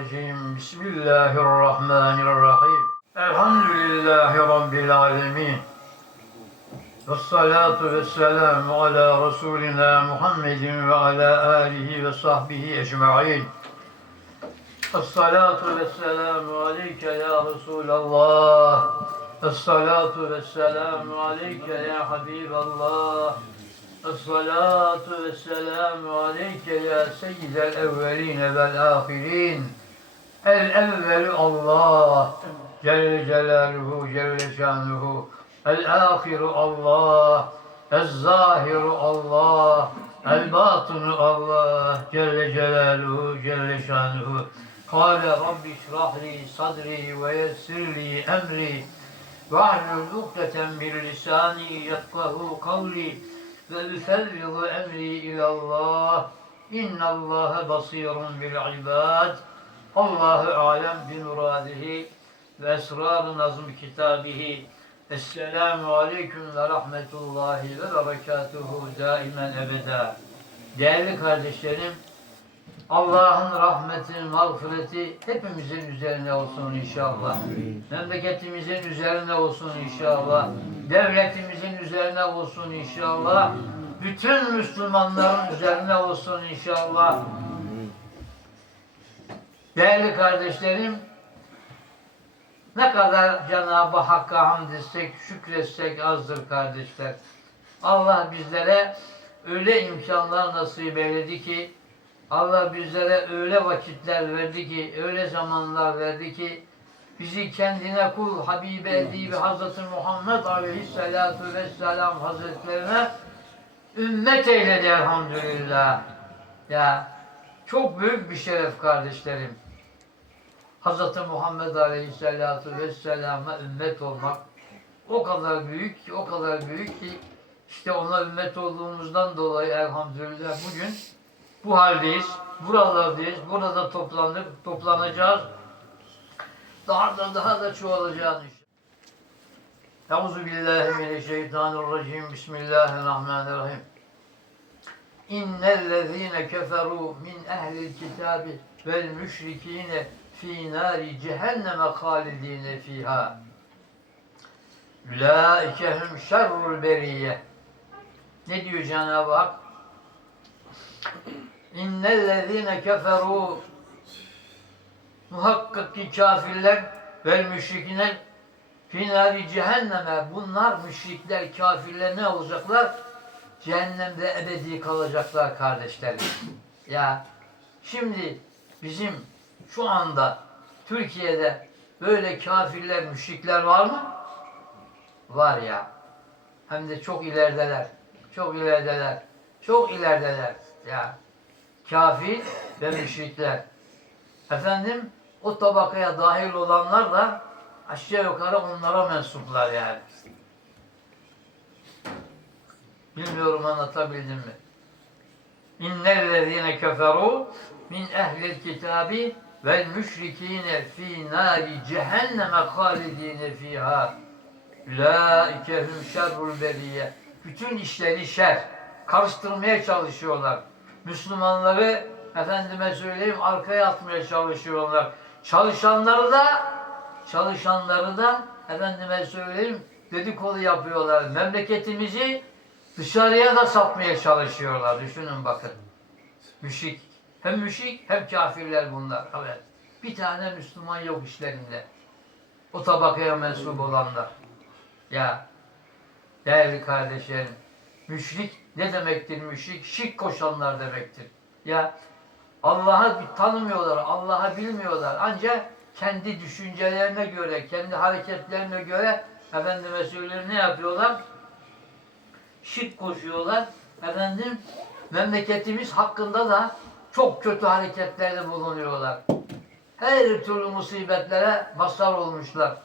Euzubillahimineşşeytanirracim. Bismillahirrahmanirrahim. Elhamdülillahi Rabbil alemin. Ve salatu ve selamu ala Resulina Muhammedin ve ala alihi ve sahbihi ecma'in. Esselatu ve selamu aleyke ya Resulallah. Esselatu ve selamu aleyke ya Habiballah. Esselatu ve selamu aleyke ya seyyidel evveline vel ahirin. الأول الله جل جلاله جل شانه الآخر الله الظاهر الله الباطن الله جل جلاله جل شانه قال رب اشرح لي صدري ويسر لي أمري واحلل عقدة من لساني يفقه قولي وأفوض أمري إلى الله إن الله بصير بالعباد Allahu alem bi muradihi ve esrar-ı nazm kitabihi. Esselamu aleyküm ve rahmetullahi ve berekatuhu daimen ebeda. Değerli kardeşlerim, Allah'ın rahmeti, mağfireti hepimizin üzerine olsun inşallah. Memleketimizin üzerine olsun inşallah. Devletimizin üzerine olsun inşallah. Bütün Müslümanların üzerine olsun inşallah. Değerli kardeşlerim, ne kadar Cenab-ı Hakk'a hamd etsek, şükretsek azdır kardeşler. Allah bizlere öyle imkanlar nasip eyledi ki, Allah bizlere öyle vakitler verdi ki, öyle zamanlar verdi ki, bizi kendine kul Habibi Edibi Hazreti Muhammed Aleyhisselatu Vesselam Hazretlerine ümmet eyledi elhamdülillah. Ya çok büyük bir şeref kardeşlerim. Hazreti Muhammed Aleyhisselatu Vesselam'a ümmet olmak o kadar büyük ki, o kadar büyük ki işte ona ümmet olduğumuzdan dolayı elhamdülillah bugün bu haldeyiz, buralardayız, burada toplandık, toplanacağız. Daha da daha da çoğalacağız inşallah. Euzu billahi mineşşeytanirracim. Bismillahirrahmanirrahim. İnnellezîne keferû min ehlil kitâbi vel müşrikîne fî nâri cehenneme hâlidîne fîhâ. Ulaike hum şerrul beriyye. Ne diyor Cenab-ı Hak? İnnellezîne keferû Muhakkak ki kafirler ve müşrikine finari cehenneme bunlar müşrikler, kafirler ne olacaklar? Cehennemde ebedi kalacaklar kardeşlerim. ya şimdi bizim şu anda Türkiye'de böyle kafirler, müşrikler var mı? Var ya. Hem de çok ilerideler. Çok ilerideler. Çok ilerideler. Ya. Kafir ve müşrikler. Efendim o tabakaya dahil olanlar da aşağı yukarı onlara mensuplar yani. Bilmiyorum anlatabildim mi? İnnellezîne keferû min ehlil kitâbi vel müşrikîne fî nâri cehenneme hâlidîne fîhâ. Ulaike hum şerrul beriyye. Bütün işleri şer. Karıştırmaya çalışıyorlar. Müslümanları efendime söyleyeyim arkaya atmaya çalışıyorlar. Çalışanları da çalışanları da efendime söyleyeyim dedikodu yapıyorlar. Memleketimizi dışarıya da satmaya çalışıyorlar. Düşünün bakın. Müşrik. Hem müşrik hem kafirler bunlar. Evet. Bir tane Müslüman yok işlerinde. O tabakaya mensup olanlar. Ya değerli kardeşlerim. Müşrik ne demektir müşrik? Şirk koşanlar demektir. Ya Allah'ı tanımıyorlar, Allah'ı bilmiyorlar. Ancak kendi düşüncelerine göre, kendi hareketlerine göre efendime söyleyeyim ne yapıyorlar? Şirk koşuyorlar. Efendim memleketimiz hakkında da çok kötü hareketlerde bulunuyorlar. Her türlü musibetlere mazhar olmuşlar.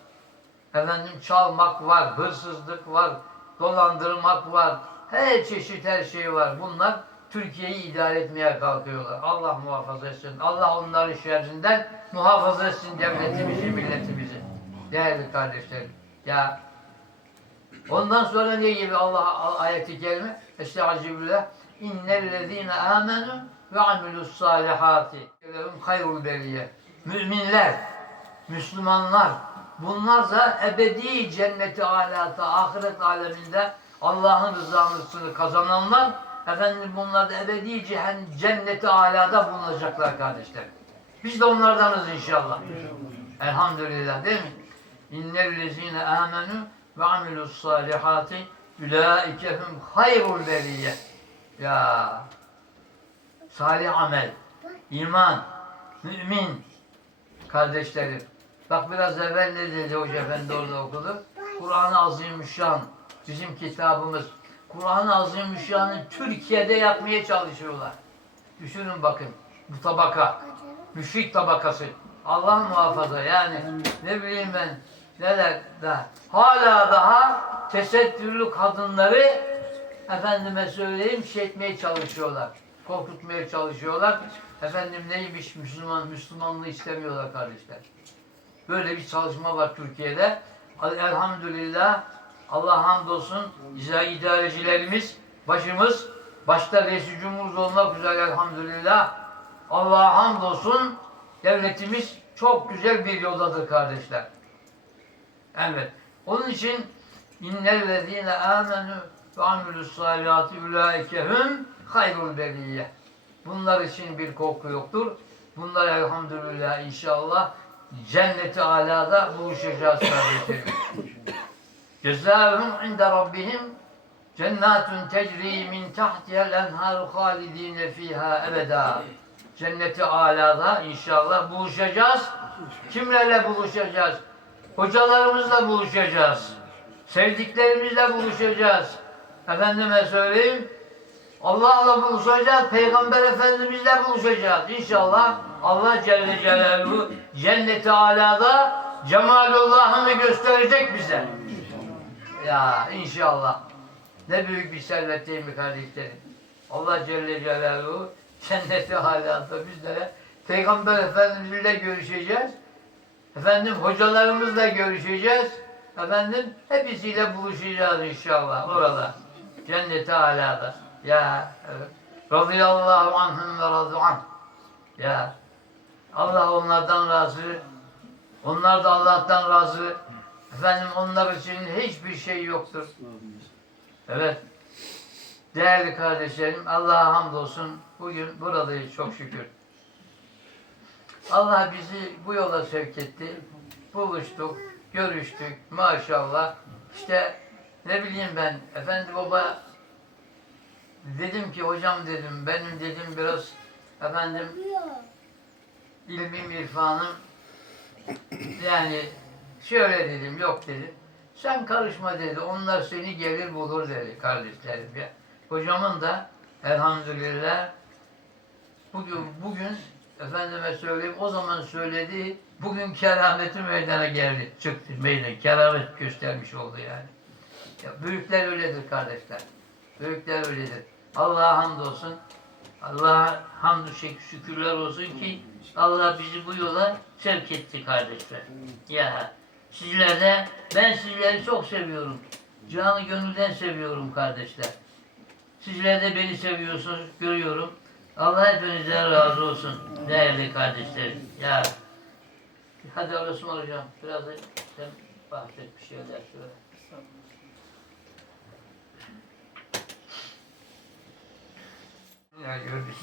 Efendim çalmak var, hırsızlık var, dolandırmak var. Her çeşit her şey var. Bunlar Türkiye'yi idare etmeye kalkıyorlar. Allah muhafaza etsin. Allah onların şerrinden muhafaza etsin devletimizi, milletimizi. Değerli kardeşlerim. Ya ondan sonra ne gibi Allah ayeti kelime? Estağfirullah. İnnellezine amenu ve amilus salihati hayrul beriye. Müminler, Müslümanlar bunlar da ebedi cenneti alata, ahiret aleminde Allah'ın rızasını kazananlar efendim bunlar da ebedi cehen- cenneti alada bulunacaklar kardeşler. Biz de onlardanız inşallah. Elhamdülillah değil mi? İnnellezine amenu ve amilus salihati ulaike hum hayrul beriye. Ya salih amel, iman, mümin kardeşlerim. Bak biraz evvel ne dedi Hoca Efendi orada okudu? Kur'an-ı Azimüşşan bizim kitabımız. Kur'an-ı Azimüşşan'ı Türkiye'de yapmaya çalışıyorlar. Düşünün bakın bu tabaka, müşrik tabakası. Allah muhafaza yani ne bileyim ben neler da hala daha tesettürlü kadınları efendime söyleyeyim şey etmeye çalışıyorlar. Korkutmaya çalışıyorlar. Efendim neymiş Müslüman, Müslümanlığı istemiyorlar kardeşler. Böyle bir çalışma var Türkiye'de. Elhamdülillah Allah hamdolsun idarecilerimiz, başımız, başta reis cumhurumuz olmak üzere elhamdülillah Allah'a hamdolsun devletimiz çok güzel bir yoldadır kardeşler. Evet. Onun için innellezine amenu ve amilus salihati ulaike hum hayrul beriyye. Bunlar için bir korku yoktur. Bunlar elhamdülillah inşallah cenneti alada buluşacağız kardeşlerim. Cezâhum inde rabbihim cennetun tecri min tahtihel enharu halidine fiha ebeda. Cenneti alada inşallah buluşacağız. Kimlerle buluşacağız? Hocalarımızla buluşacağız. Sevdiklerimizle buluşacağız. Efendime söyleyeyim. Allah'la buluşacağız. Peygamber Efendimizle buluşacağız. İnşallah Allah Celle Celaluhu cenneti alada cemalullah'ını gösterecek bize. Ya inşallah. Ne büyük bir servet değil mi kardeşlerim? Allah Celle Celaluhu cenneti alada bizlere Peygamber Efendimizle görüşeceğiz. Efendim hocalarımızla görüşeceğiz. Efendim hepsiyle buluşacağız inşallah orada. Cenneti alada. Ya evet. Radıyallahu anhum ve radu anh. Ya Allah onlardan razı. Onlar da Allah'tan razı. Efendim onlar için hiçbir şey yoktur. Evet. Değerli kardeşlerim Allah'a hamdolsun. Bugün buradayız çok şükür. Allah bizi bu yola sevk etti. Buluştuk, görüştük maşallah. İşte ne bileyim ben, efendi baba dedim ki hocam dedim, benim dedim biraz efendim ilmim, irfanım yani şöyle dedim, yok dedim. Sen karışma dedi, onlar seni gelir bulur dedi kardeşlerim ya. Hocamın da elhamdülillah bugün, bugün efendime söyleyeyim o zaman söylediği bugün kerameti meydana geldi, çıktı meydana, keramet göstermiş oldu yani. Büyükler öyledir kardeşler. Büyükler öyledir. Allah'a hamdolsun. Allah'a hamdü şük- şükürler olsun ki Allah bizi bu yola sevk etti kardeşler. Ya sizler de ben sizleri çok seviyorum. Canı gönülden seviyorum kardeşler. Sizler de beni seviyorsunuz, görüyorum. Allah hepinizden razı olsun değerli kardeşlerim. Ya hadi orası hocam. Biraz da sen bahset bir şeyler söyle.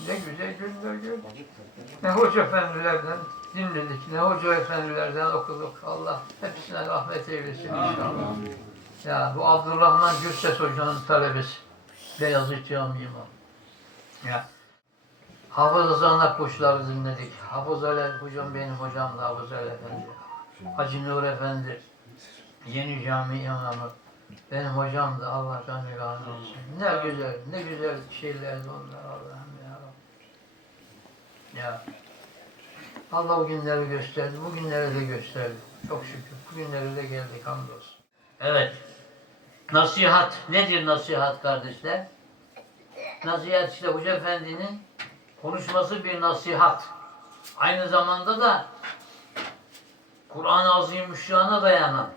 Ne güzel günler gördük. Ne hoca efendilerden dinledik, ne hoca efendilerden okuduk. Allah hepsine rahmet eylesin inşallah. Ya bu Abdurrahman Gürses hocanın talebesi. Beyazıt Cami İmam. Ya. Hafız Hasan Akkuşları dinledik. Hafız Ali hocam benim hocam da Hafız Ali Efendi. Hacı Nur Efendi. Yeni cami imamı. Benim hocam da Allah canı razı olsun. Ne güzel, ne güzel şeyler onlar Allah'ım ya Rabbi. Ya. Allah o günleri gösterdi, bu günleri de gösterdi. Çok şükür. Bu günlere de geldik hamdolsun. Evet. Nasihat. Nedir nasihat kardeşler? Nasihat işte Hoca Efendi'nin konuşması bir nasihat. Aynı zamanda da Kur'an-ı Azimüşşan'a dayanan,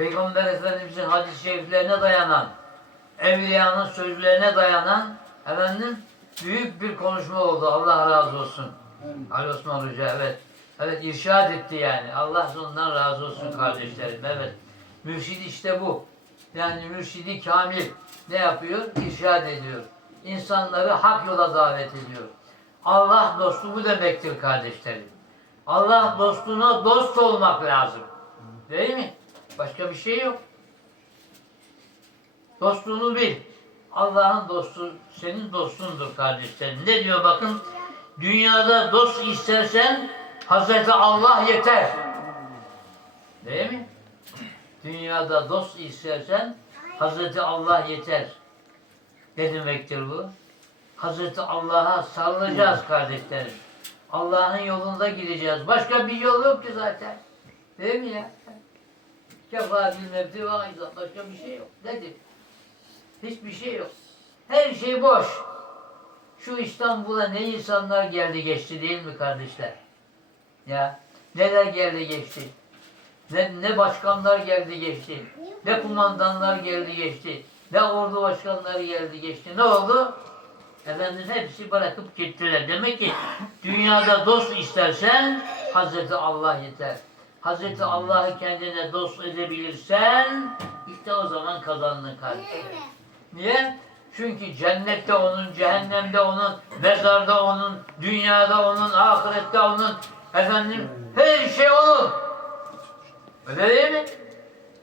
Peygamber Efendimiz'in hadis-i şeriflerine dayanan, evliyanın sözlerine dayanan efendim büyük bir konuşma oldu. Allah razı olsun. Ali Osman Hoca evet. Evet irşad etti yani. Allah ondan razı olsun kardeşlerim. Evet. Mürşid işte bu. Yani mürşidi kamil ne yapıyor? İrşad ediyor. İnsanları hak yola davet ediyor. Allah dostu bu demektir kardeşlerim. Allah dostuna dost olmak lazım. Değil mi? Başka bir şey yok. Dostluğunu bil. Allah'ın dostu senin dostundur kardeşlerim. Ne diyor bakın? Dünyada dost istersen Hazreti Allah yeter. Değil mi? Dünyada dost istersen Hazreti Allah yeter. Ne demektir bu? Hazreti Allah'a sarılacağız kardeşlerim. Allah'ın yolunda gideceğiz. Başka bir yol yok ki zaten. Değil mi ya? Bilmekti ve aydan. Başka bir şey yok. Nedir? Hiçbir şey yok. Her şey boş. Şu İstanbul'a ne insanlar geldi geçti değil mi kardeşler? Ya neler geldi geçti. Ne, ne başkanlar geldi geçti. Ne kumandanlar geldi geçti. Ne ordu başkanları geldi geçti. Ne oldu? Efendim hepsi bırakıp gittiler. Demek ki dünyada dost istersen Hazreti Allah yeter. Hazreti Allah'ı kendine dost edebilirsen işte o zaman kazandın kardeşim. Niye? Çünkü cennette onun, cehennemde onun, mezarda onun, dünyada onun, ahirette onun, efendim her şey onun. Öyle değil mi?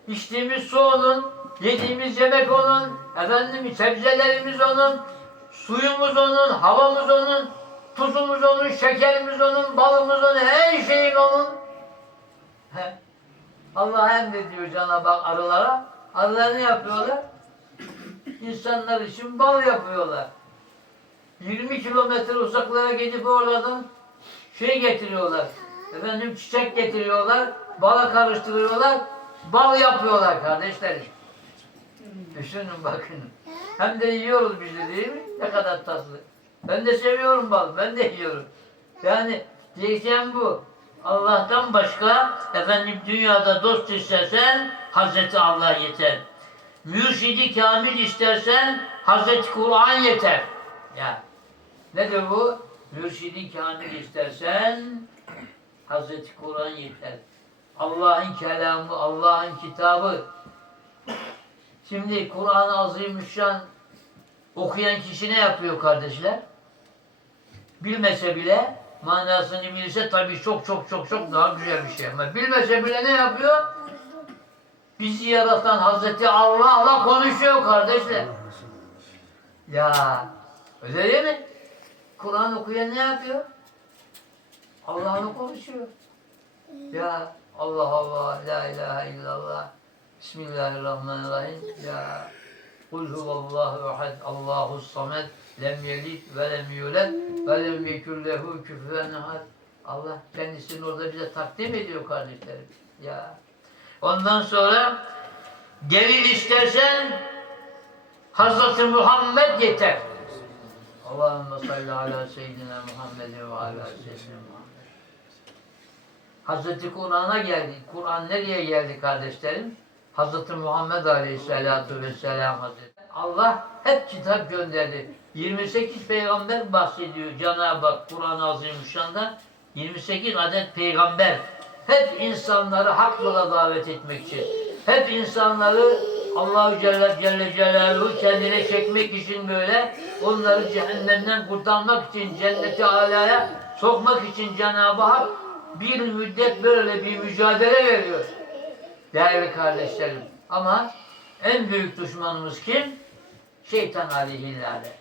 İçtiğimiz su onun, yediğimiz yemek onun, efendim sebzelerimiz onun, suyumuz onun, havamız onun, tuzumuz onun, şekerimiz onun, balımız onun, her şeyin onun. Allah emrediyor Cenab-ı Hak arılara. Arılar ne yapıyorlar? İnsanlar için bal yapıyorlar. 20 kilometre uzaklara gidip oradan şey getiriyorlar. Efendim çiçek getiriyorlar. Bala karıştırıyorlar. Bal yapıyorlar kardeşlerim. Düşünün bakın. Hem de yiyoruz biz de değil mi? Ne kadar tatlı. Ben de seviyorum bal. Ben de yiyorum. Yani diyeceğim bu. Allah'tan başka efendim dünyada dost istersen Hazreti Allah yeter. Mürşidi kamil istersen Hazreti Kur'an yeter. Ya. Nedir bu? Mürşidi kamil istersen Hazreti Kur'an yeter. Allah'ın kelamı, Allah'ın kitabı. Şimdi Kur'an-ı Azimüşşan okuyan kişi ne yapıyor kardeşler? Bilmese bile manasını bilse tabii çok çok çok çok daha güzel bir şey. Ama bilmese bile ne yapıyor? Bizi yaratan Hazreti Allah'la konuşuyor kardeşler. Ya öyle değil mi? Kur'an okuyan ne yapıyor? Allah'la konuşuyor. Ya Allah Allah, la ilahe illallah. Bismillahirrahmanirrahim. Ya Kul huvallahu ehad, Allahu samed, lem yelid ve lem yulad ve lem yekun lehu küfüven ahad. Allah kendisini orada bize takdim ediyor kardeşlerim. Ya. Ondan sonra delil istersen Hazreti Muhammed yeter. Allahümme salli ala seyyidina Muhammed ve ala seyyidina Muhammed. Hazreti Kur'an'a geldi. Kur'an nereye geldi kardeşlerim? Hazreti Muhammed Aleyhisselatü Vesselam Hazretleri. Allah hep kitap gönderdi. 28 peygamber bahsediyor Cenab-ı Hak Kur'an-ı Azimüşşan'da. 28 adet peygamber. Hep insanları hak yola davet etmek için. Hep insanları Allahu Celle, Celle Celaluhu kendine çekmek için böyle onları cehennemden kurtarmak için cenneti alaya sokmak için Cenab-ı Hak bir müddet böyle bir mücadele veriyor. Değerli kardeşlerim. Ama en büyük düşmanımız kim? Şeytan aleyhillâle.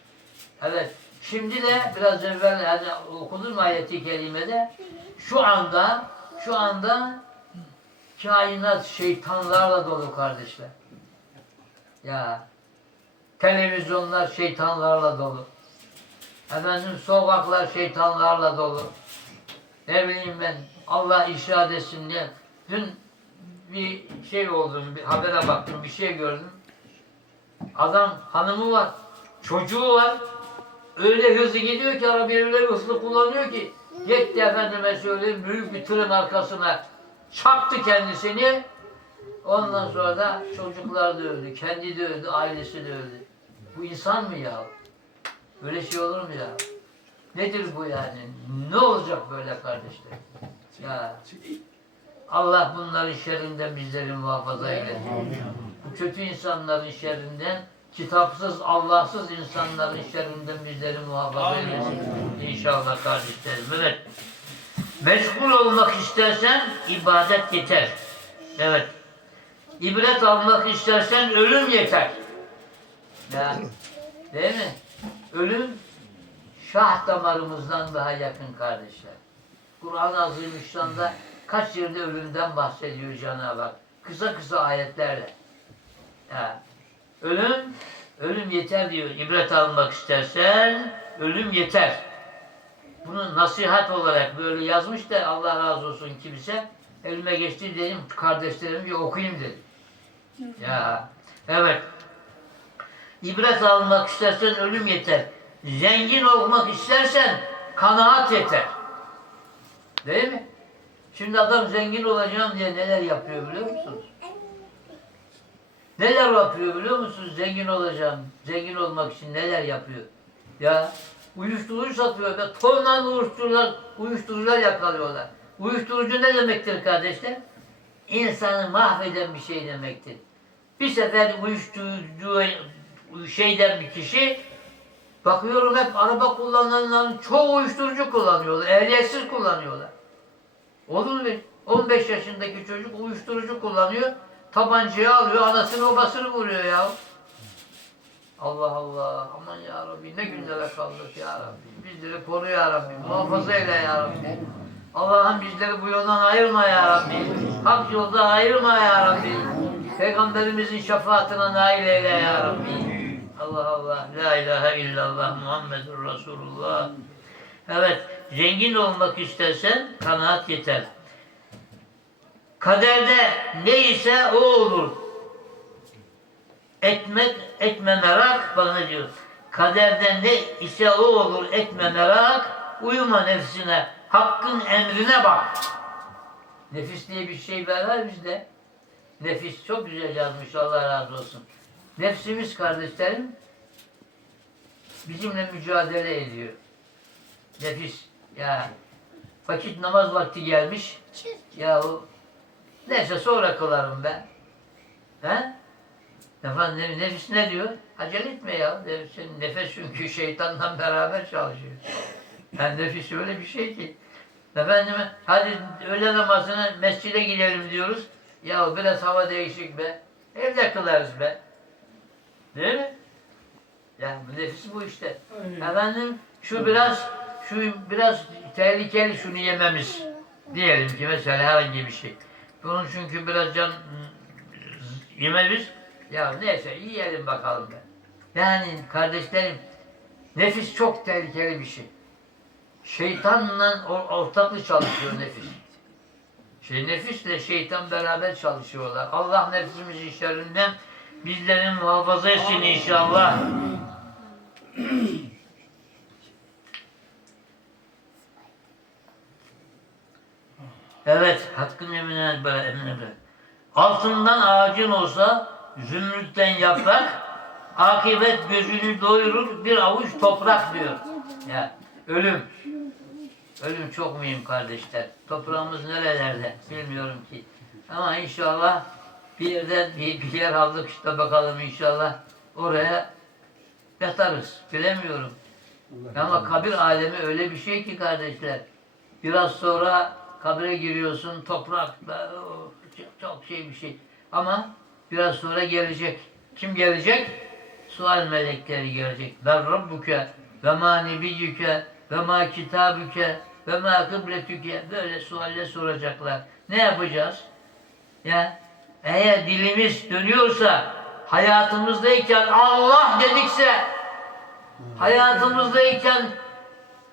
Evet. Şimdi de biraz evvel yani okudum ayeti kerimede şu anda şu anda kainat şeytanlarla dolu kardeşler. Ya televizyonlar şeytanlarla dolu. Efendim sokaklar şeytanlarla dolu. Ne bileyim ben Allah irşad etsin diye. Dün bir şey oldu, bir habere baktım, bir şey gördüm. Adam hanımı var, çocuğu var. Öyle hızlı gidiyor ki arabayı öyle hızlı kullanıyor ki yetti efendime söyleyeyim büyük bir tırın arkasına çaktı kendisini. Ondan sonra da çocuklar da öldü, kendi de öldü, ailesi de öldü. Bu insan mı ya? Böyle şey olur mu ya? Nedir bu yani? Ne olacak böyle kardeşler? Ya Allah bunların şerrinden bizleri muhafaza eylesin. Bu kötü insanların şerrinden, kitapsız, Allahsız insanların şerrinden bizleri muhafaza eylesin. İnşallah kardeşlerim. Evet. Meşgul olmak istersen ibadet yeter. Evet. İbret almak istersen ölüm yeter. Ya, değil mi? Ölüm şah damarımızdan daha yakın kardeşler. Kur'an-ı Azimüşşan'da kaç yerde ölümden bahsediyor Cenab-ı Hak. Kısa kısa ayetlerle. Ya, ölüm, ölüm yeter diyor. İbret almak istersen ölüm yeter. Bunu nasihat olarak böyle yazmış da Allah razı olsun kimse. Elime geçti dedim kardeşlerim bir okuyayım dedim. Ya evet. İbret almak istersen ölüm yeter. Zengin olmak istersen kanaat yeter. Değil mi? Şimdi adam zengin olacağım diye neler yapıyor biliyor musunuz? Neler yapıyor biliyor musunuz? Zengin olacağım. Zengin olmak için neler yapıyor? Ya uyuşturucu satıyor. Ve tonla uyuşturucular, uyuşturucular yakalıyorlar. Uyuşturucu ne demektir kardeşler? İnsanı mahveden bir şey demektir. Bir sefer uyuşturucu şeyden bir kişi bakıyorum hep araba kullananların çoğu uyuşturucu kullanıyorlar. Ehliyetsiz kullanıyorlar. Olur mu? 15 yaşındaki çocuk uyuşturucu kullanıyor. Tabancayı alıyor, anasını babasını vuruyor ya. Allah Allah. Aman ya Rabbi ne günlere kaldık ya Rabbi. Bizleri koru ya Rabbi. Muhafaza eyle ya Rabbi. Allah'ım bizleri bu yoldan ayırma ya Rabbi. Hak yolda ayırma ya Rabbi. Peygamberimizin şefaatine nail eyle ya Rabbi. Allah Allah. La ilahe illallah Muhammedur Resulullah. Evet. Zengin olmak istersen kanaat yeter. Kaderde neyse o olur. Etmek, etme merak bana diyor. Kaderde ne ise o olur etme merak. Uyuma nefsine. Hakkın emrine bak. Nefis diye bir şey var bizde. Nefis çok güzel yazmış Allah razı olsun. Nefsimiz kardeşlerim bizimle mücadele ediyor. Nefis ya vakit namaz vakti gelmiş. Yahu neyse sonra kılarım ben. He? Efendim nefis ne diyor? Acele etme ya. Nefis, nefes çünkü şeytanla beraber çalışıyor. Yani nefis öyle bir şey ki. Efendim hadi öğle namazına mescide gidelim diyoruz. Ya biraz hava değişik be. Evde kılarız be. Değil mi? Yani bu nefis bu işte. Efendim şu biraz şu biraz tehlikeli şunu yememiz. Diyelim ki mesela herhangi bir şey. Bunun çünkü biraz can yememiz ya neyse yiyelim bakalım be. Yani kardeşlerim nefis çok tehlikeli bir şey. Şeytanla or- ortaklı çalışıyor nefis. Şey, nefisle şeytan beraber çalışıyorlar. Allah nefsimizin şerrinden bizleri muhafaza etsin inşallah. Evet, hakkın emine böyle emine böyle. Altından ağacın olsa zümrütten yaprak, akibet gözünü doyurur bir avuç toprak diyor. Ya ölüm. Ölüm çok mühim kardeşler. Toprağımız nerelerde bilmiyorum ki. Ama inşallah bir yerden bir, bir yer aldık işte bakalım inşallah oraya yatarız. Bilemiyorum. Ama kabir alemi öyle bir şey ki kardeşler. Biraz sonra kabre giriyorsun toprakla çok, çok şey bir şey. Ama biraz sonra gelecek. Kim gelecek? Sual melekleri gelecek. Ben Rabbuke ve ma nebiyyüke ve ma kitabüke ve ma kıbletüke böyle sualle soracaklar. Ne yapacağız? Ya eğer dilimiz dönüyorsa hayatımızdayken Allah dedikse hayatımızdayken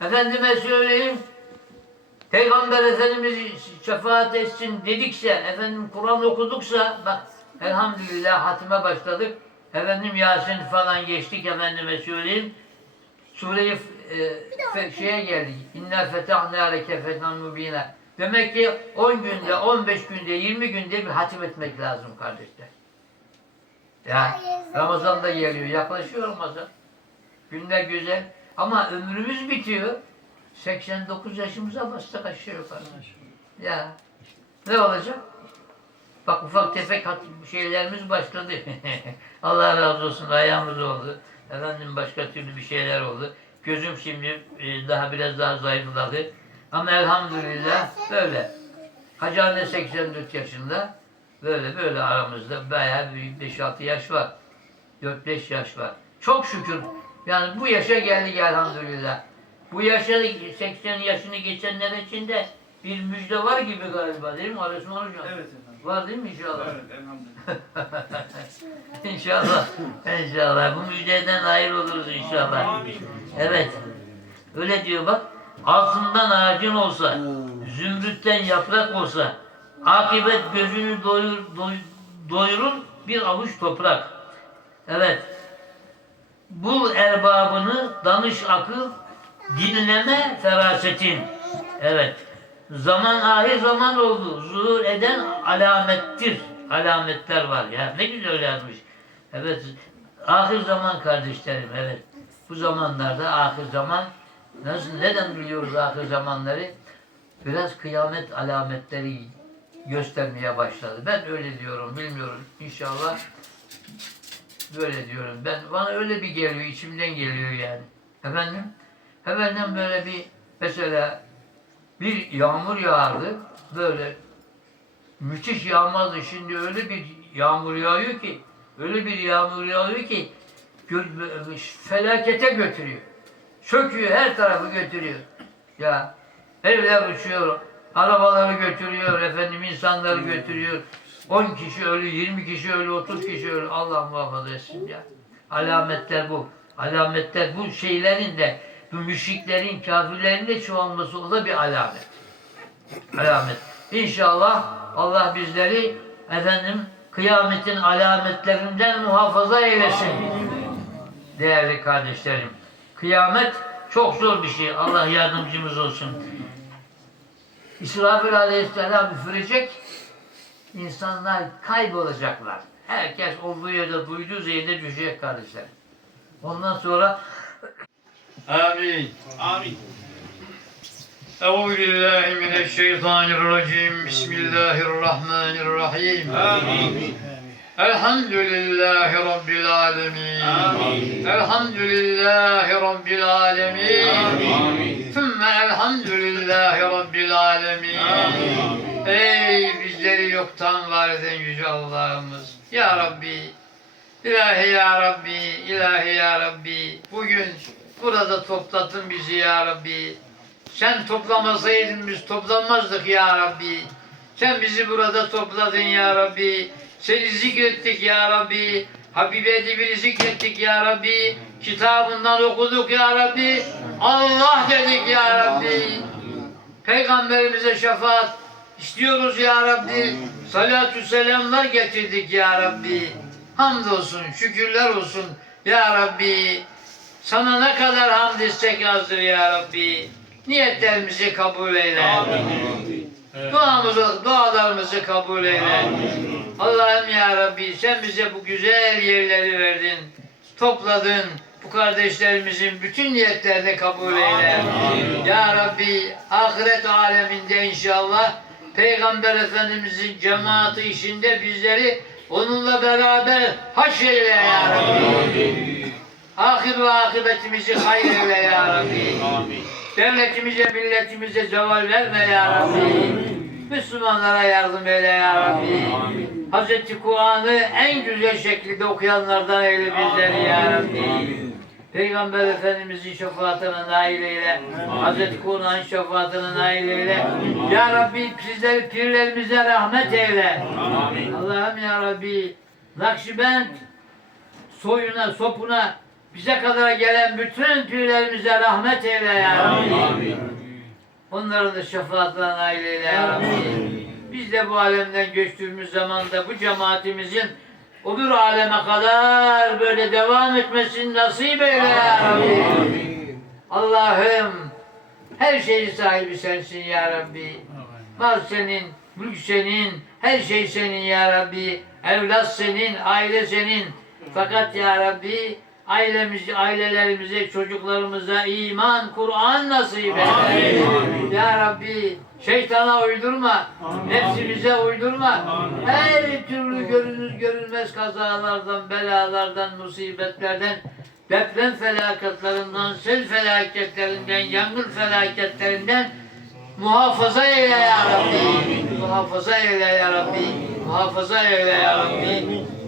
efendime söyleyeyim Peygamber Efendimiz şefaat etsin dedikse, efendim Kur'an okuduksa, bak elhamdülillah hatime başladık. Efendim Yasin falan geçtik efendime söyleyeyim. Sure-i e, şeye geldik. İnna fetahna leke fethan mubina. Demek ki 10 günde, 15 günde, 20 günde bir hatim etmek lazım kardeşler. Ya Ramazan da geliyor, yaklaşıyor Ramazan. Günler güzel. Ama ömrümüz bitiyor. 89 yaşımıza bastık aşağı yukarı. Ya ne olacak? Bak ufak tefek şeylerimiz başladı. Allah razı olsun ayağımız oldu. Efendim başka türlü bir şeyler oldu. Gözüm şimdi e, daha biraz daha zayıfladı. Ama elhamdülillah böyle. Hacı anne 84 yaşında. Böyle böyle aramızda bayağı büyük 5-6 yaş var. 4-5 yaş var. Çok şükür. Yani bu yaşa geldik elhamdülillah. Bu yaşa 80 yaşını geçenler için de bir müjde var gibi galiba değil mi Ali Osman Hocam? Evet efendim. Var değil mi inşallah? Evet elhamdülillah. inşallah. İnşallah. Bu müjdeden hayır oluruz inşallah. Amin. Evet. Öyle diyor bak. Altından ağacın olsa, zümrütten yaprak olsa, akibet gözünü doyur, doy, doyurur bir avuç toprak. Evet. Bul erbabını, danış akıl, dinleme ferasetin. Evet. Zaman ahir zaman oldu. Zuhur eden alamettir. Alametler var ya. Ne güzel yazmış. Evet. Ahir zaman kardeşlerim. Evet. Bu zamanlarda ahir zaman nasıl neden biliyoruz ahir zamanları? Biraz kıyamet alametleri göstermeye başladı. Ben öyle diyorum. Bilmiyorum. İnşallah böyle diyorum. Ben bana öyle bir geliyor, içimden geliyor yani. Efendim, efendim böyle bir mesela bir yağmur yağardı. Böyle müthiş yağmazdı. Şimdi öyle bir yağmur yağıyor ki, öyle bir yağmur yağıyor ki felakete götürüyor. Çöküyor, her tarafı götürüyor. Ya evler uçuyor, arabaları götürüyor, efendim insanları götürüyor. 10 kişi ölü, 20 kişi ölü, 30 kişi ölü. Allah muhafaza etsin ya. Alametler bu. Alametler bu şeylerin de bu müşriklerin, kafirlerin de çoğalması o da bir alamet. Alamet. İnşallah Allah bizleri efendim kıyametin alametlerinden muhafaza eylesin. Değerli kardeşlerim. Kıyamet çok zor bir şey. Allah yardımcımız olsun. İsrafil aleyhisselam üfürecek. İnsanlar kaybolacaklar. Herkes olduğu yerde duyduğu yerde düşecek kardeşler. Ondan sonra Amin. Amin. Euzu billahi mineşşeytanirracim. Bismillahirrahmanirrahim. Amin. Elhamdülillahi Rabbil alemin. Amin. Elhamdülillahi Rabbil alemin. Amin. Sümme elhamdülillahi Rabbil alemin. Amin. Ey bizleri yoktan var eden yüce Allah'ımız. Ya Rabbi, İlahi Ya Rabbi, İlahi Ya Rabbi. Bugün burada topladın bizi Ya Rabbi. Sen toplamasaydın biz toplanmazdık Ya Rabbi. Sen bizi burada topladın Ya Rabbi. Seni zikrettik Ya Rabbi. Habibi Edibini zikrettik Ya Rabbi. Kitabından okuduk Ya Rabbi. Allah dedik Ya Rabbi. Peygamberimize şefaat istiyoruz ya Rabbi. Salatü selamlar getirdik ya Rabbi. Hamdolsun, şükürler olsun ya Rabbi. Sana ne kadar hamd istek azdır ya Rabbi. Niyetlerimizi kabul eyle. Duamızı, dualarımızı kabul eyle. Allah'ım ya Rabbi sen bize bu güzel yerleri verdin. Topladın. Bu kardeşlerimizin bütün niyetlerini kabul eyle. Ya Rabbi ahiret aleminde inşallah Peygamber Efendimizin cemaati işinde bizleri onunla beraber haşeyle ya Rabbi. Ahir ve akıbetimizi hayır eyle ya Rabbi. Devletimize, milletimize zeval verme ya Rabbi. Müslümanlara yardım eyle ya Rabbi. Hazreti Kur'an'ı en güzel şekilde okuyanlardan eyle bizleri ya Rabbi. Peygamber Efendimizin şefaatine nail eyle. Hazreti Kur'an'ın şefaatine nail eyle. Ya Rabbi bizleri pirlerimize rahmet eyle. Allah'ım ya Rabbi Nakşibend soyuna, sopuna bize kadar gelen bütün pirlerimize rahmet eyle ya Rabbi. Onların da şefaatine nail eyle ya Rabbi. Biz de bu alemden göçtüğümüz zaman da bu cemaatimizin öbür aleme kadar böyle devam etmesini nasip eyle ya Rabbi. Allah'ım her şeyin sahibi sensin ya Rabbi. Mal senin, mülk senin, her şey senin ya Rabbi. Evlat senin, aile senin. Fakat ya Rabbi Ailemiz, ailelerimize, çocuklarımıza iman, Kur'an nasip eyle. Amin. Ya Rabbi şeytana uydurma, nefsimize uydurma. Her türlü görünür görünmez kazalardan, belalardan, musibetlerden, deprem felaketlerinde, sel felaketlerinden, yangın felaketlerinden muhafaza eyle ya Rabbi. Muhafaza eyle ya Rabbi. Muhafaza eyle ya Rabbi.